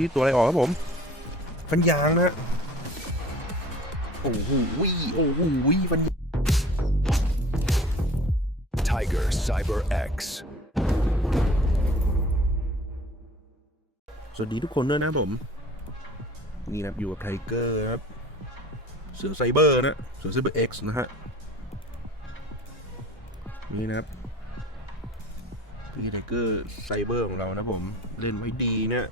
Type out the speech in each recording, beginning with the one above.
ที่ตัวอะไรออกครับผมฟันยางนะโอ้โหโอ้โหฟันยาง Tiger Cyber X. สวัสดีทุกคนด้วยนะครับผม นี่นะครับอยู่กับไทเกอร์นะครับ เสือไซเบอร์นะเสือไซเบอร์ X นะฮะ นี่นะครับพี่ไทเกอร์ไซเบอร์ของเรานะผม เล่นไว้ดีนะ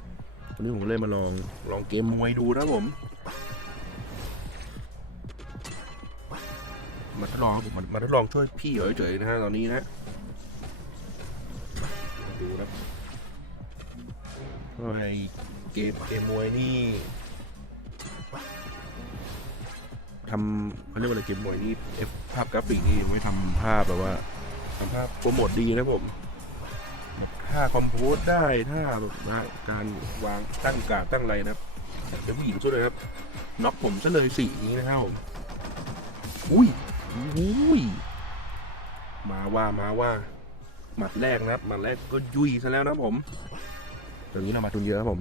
วันนี้ผมเลยมาลองลองเกมมวยดูนะครับผม มาทดลองครับผมมามาทดลองช่วยพี่เฉยๆนะฮะตอนนี้นะมาดูนะว่าไอเกมเกมมวยนี่ทำเขาเรียกว่าอะไรเกมมวยนี่เอฟภาพกราฟิกนี่ไม่ทำภาพแบบว่าทำภาพโปรโมทดีนะผมแบบ ท่าคอมโพสได้ท่าแบบว่าการวางตั้งการดตั้งอะไรนะครับเดี๋ยวผู้หญิงช่วยเลยครับน็อกผมซะเลยสีนี้นะครับผมอุ้ยอุ้ยมาว่ามาว่าหมัดแรกนะครับหมัดแรกก็ยุ่ยซะแล้วนะผมตอนนี้เรามาทุนเยอะครับผม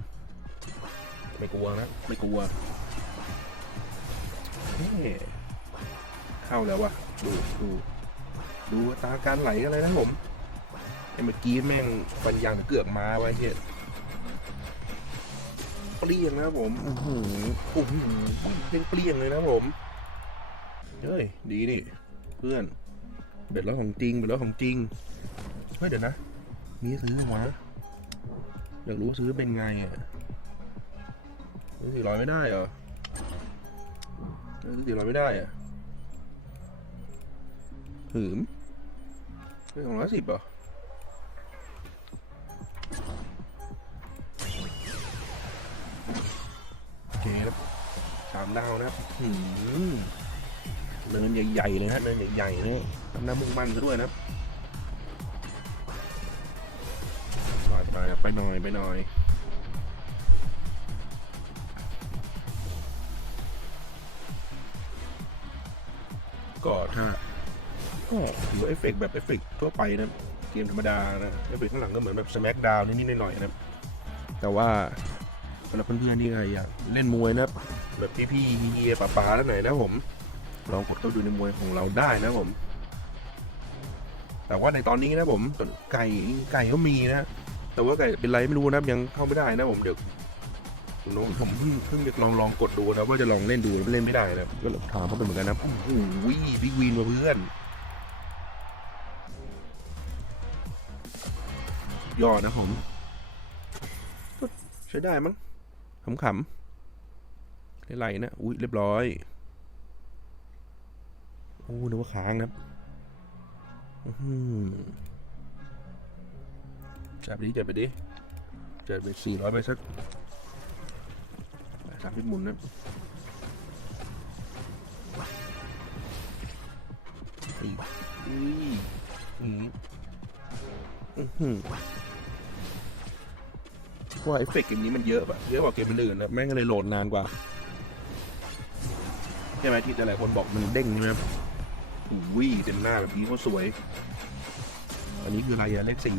ไม่กลัวนะ ไม่กลัวเฮ้เข้าแล้ววะดูดูดูอัตราการไหลกันเลยนะผมไอ้ เมื่อกี้แม่งปัญญางเกือกมาไว้เหี้ยเปรี้ยงนะครับผมโอ้โหโอ้โหเปรี้ยงเปรี้ยงเลยนะผมเฮ้ยดีนี่เพื่อนเบ็ดแล้วของจริงเบ็ดแล้วของจริงเฮ้ยเดี๋ยวนะมีซื้อมวะอยากรู้ว่าซื้อเป็นไงอะซื้อสี่ร้อยไม่ได้เหรอซื้อสี่ร้อยไม่ได้อะหืมซื้อสองร้อยสิบเหรอ ดาวนะครับหืมเนินใหญ่ๆเลยฮะเนินใหญ่ๆเนี่ยทำหน้ามุ่งมั่นซะด้วยนะไปไปไปหน่อยไปหน่อยก็ถ้าก็ถือว่าเอฟเฟกต์แบบเอฟเฟกต์ทั่วไปนะเกมธรรมดานะเอฟเฟกต์ข้างหลังก็เหมือนแบบสแม k ดาวนิดๆหน่อยๆนะแต่ว่าสำหรับเพื่อนๆที่ใครอยากเล่นมวยนะ แบบพี่ๆเฮียๆป๋าๆแล้วหน่อยนะผมลองกดเข้าดูในมวยของเราได้นะผม แต่ว่าในตอนนี้นะผมไก่ไก่ก็มีนะแต่ว่าไก่เป็นไรไม่รู้นะยังเข้าไม่ได้นะผมเดี๋ยวน้องผมเพิ่งเพิ่งลองลองกดดูนะว่าจะลองเล่นดูเล่นไม่ได้นะก็ถามเขาเป็นเหมือนกันนะโอ้โหบิ๊กวินมาเพื่อนยอดนะผมใช้ได้มั้งขำๆ ได้ไหลนะ อุ้ยเรียบร้อยโอ้นึกว่าค้างนะครับจับไปดิจับไปดิจับไปสี่ร้อยไปสักสามพิมุนนะอืมอื้อหือว่าเอฟเฟกต์เกมนี้มันเยอะปะเยอะกว่าเกมอื่นนะแม่งก็เลยโหลดนานกว่า ใช่ไหมที่หลายคนบอกมันเด้งใช่ไหมครับอุ้ยเต็มหน้าแบบนี้ก็สวย อันนี้คืออะไรอะเลขสี่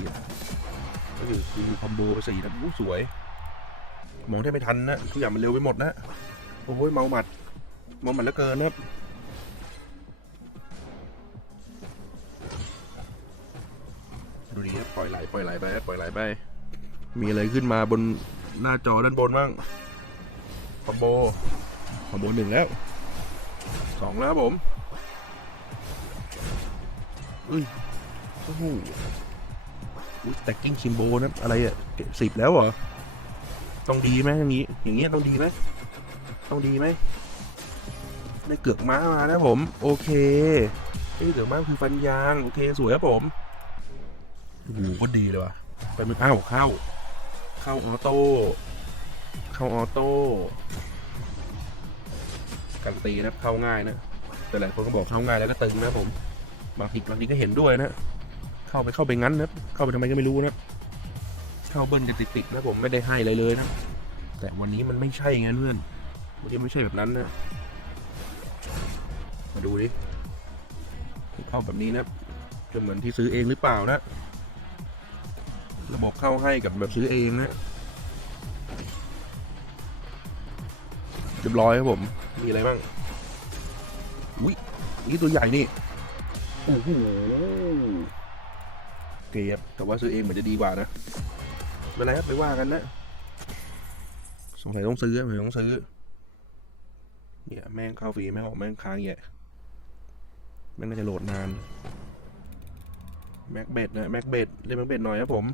ก็คือคือคอมโบสี่นะอู้สวย มองแทบไม่ทันนะทุกอย่างมันเร็วไปหมดนะโอ้ยเมาหมัดเมาหมัดเหลือเกินนะครับดูดีครับปล่อยไหลปล่อยไหลไปปล่อยไหลไป มีอะไรขึ้นมาบนหน้าจอด้านบนบ้างคอมโบคอมโบหนึ่งแล้ว สองแล้วผมอุ้ยโอ้โหอุ้ยแต่กิ้งชิมโบนะอะไรอะสิบแล้วเหรอ ต้องดีไหมอย่างนี้ อย่างเงี้ยต้องดีไหมต้องดีไหมได้เกือกม้ามานะผม โอเคได้เกือกม้าคือฟันยาง โอเคสวยครับผมโอ้โหก็ดีเลยว่ะไปมืออ้าวเข้า เข้าออโต้เข้าออโต้ การนตีนะเข้าง่ายนะแต่หลายคนก็บอกเข้าง่ายแล้วก็ตึงนะผมบางทีบางทีก็เห็นด้วยนะเข้าไปเข้าไปงั้นนะเข้าไปทำไมก็ไม่รู้นะเข้าเบิ้ลกันติดๆนะผมไม่ได้ให้อะไรเลยนะแต่วันนี้มันไม่ใช่ไงเพื่อนวันนี้ไม่ใช่แบบนั้นนะมาดูดิเข้าแบบนี้นะจะเหมือนที่ซื้อเองหรือเปล่านะระบบเข้าให้กับแบบซื้อเองนะ เรียบร้อยครับผม มีอะไรบ้าง อุ้ยนี่ตัวใหญ่นี่ โอ้โหโอเคครับแต่ว่าซื้อเองเหมือนจะดีกว่านะไม่เป็นไรครับไปว่ากันนะ สงสัยต้องซื้อสงสัยต้องซื้อ เนี่ยแม่งเข้าฟรีแม่งออกแม่งค้างแย่แม่งน่าจะโหลดนาน แม็กเบดนะแม็กเบดเล่นแม็กเบดหน่อยครับผม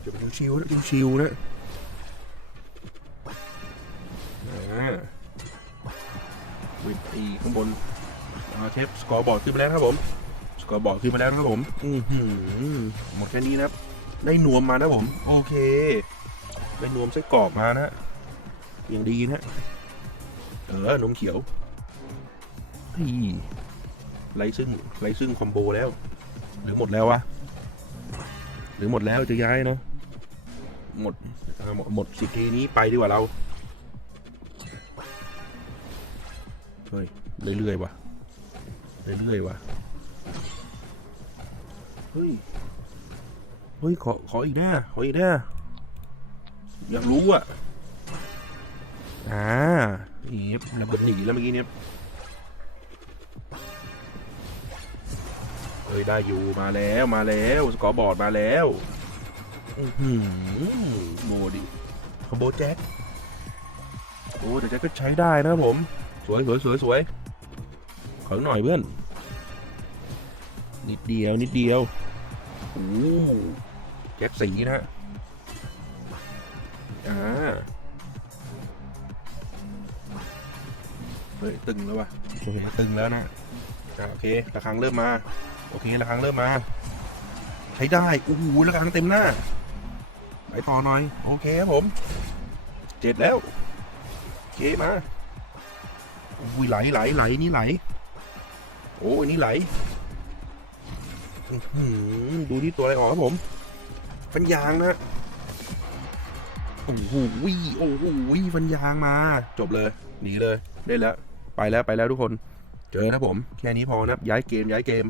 เดี๋ยวไปดูชิวนะดูชิวนะอ่า วิดอีข้างบนอ่าเทปสกอร์บอร์ดขึ้นไปแล้วครับผมสกอร์บอร์ดขึ้นไปแล้วนะครับผมอือหือหมดแค่นี้นะครับ ได้นวมมานะผม โอเค ได้นวมไส้กรอกมานะอย่างดีนะ เออนมเขียวเฮ้ยไรซึ่งไรซึ่งคอมโบแล้ว หรือหมดแล้ววะหรือหมดแล้วจะย้ายเนาะหมดอ่าหมดหมดสิบทีนี้ไปดีกว่าเรา เฮ้ยเรื่อยๆว่ะเรื่อยๆว่ะเฮ้ยเฮ้ยขอขออีกหน้าขออีกหน้าอยากรู้อะอ่านี่ระเบิดหนีแล้วเมื่อกี้เนี่ยเฮ้ยได้อยู่มาแล้วมาแล้วสกอร์บอร์ดมาแล้วอือหือโบดิคอมโบแจ็คโอ้แต่แจ็คก็ใช้ได้นะครับผม สวยสวยสวยสวยขอหน่อยเพื่อน นิดเดียวนิดเดียวโอ้แจ็คสีนะฮะอ่าเฮ้ยตึงแล้ววะโอเคตึงแล้วนะอ่าโอเคระฆังเริ่มมา โอเคระฆังเริ่มมา ใช้ได้โอ้โหระฆังเต็มหน้าไปต่อหน่อย โอเคครับผม เจ็ดแล้ว โอเคมา อุ้ยไหลไหลไหลนี่ไหล โอ้ยนี่ไหลหือดูที่ตัวอะไรออกครับผม ฟันยางนะโอ้โหโอ้โหฟันยางมา จบเลยหนีเลยได้แล้ว ไปแล้วไปแล้วทุกคน เจอนะผม แค่นี้พอนะย้ายเกมย้ายเกม